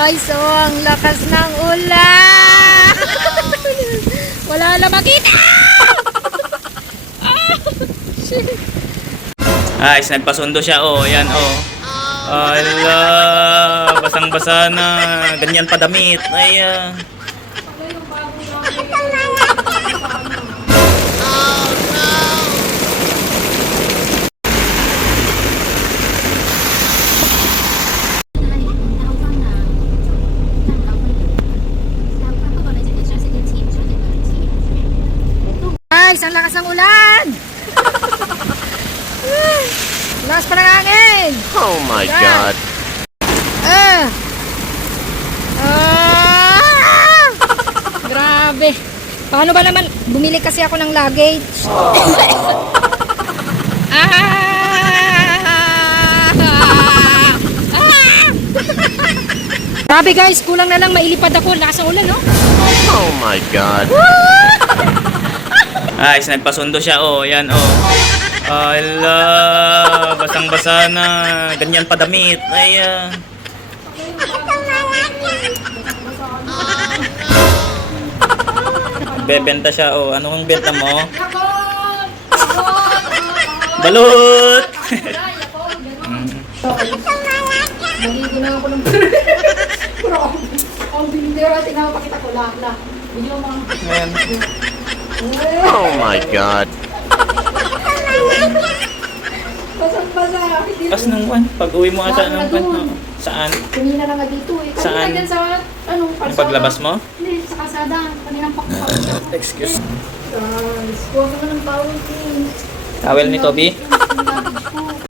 guys, oh, ang lakas ng ulan. Wala na makita. Guys, nagpasundo siya, oh. Yan, oh. Ala, basang-basa na. Ganyan pa damit. Ay, Guys, ang lakas ng ulan. Lakas pa ng hangin. Oh my God. Grabe. Paano ba naman? Bumili kasi ako ng luggage. Grabe guys, kulang na lang mailipad ako. Lakas ng ulan, no? Oh my God. guys, nagpasundo siya, oh. Yan, oh. Ala, basang-basa na. Ganyan pa damit. Ay, bebenta siya, oh. Anong benta mo? Balut! Nagiginaw ko ng puro ang bilindero at pinapakita ko lahat na. Video mo. Ayan. Oh my God. Basang-basa. Pas nung one. Pag uwi mo ata ng one. No? Saan? Kanina na nga dito eh. Kanina Saan? dyan sa, ano, Yung kalsada. paglabas mo? Hindi, sa kasada. Kaninang pakpak. Excuse. Guys, huwag naman ng tawag eh. Towel ni Toby?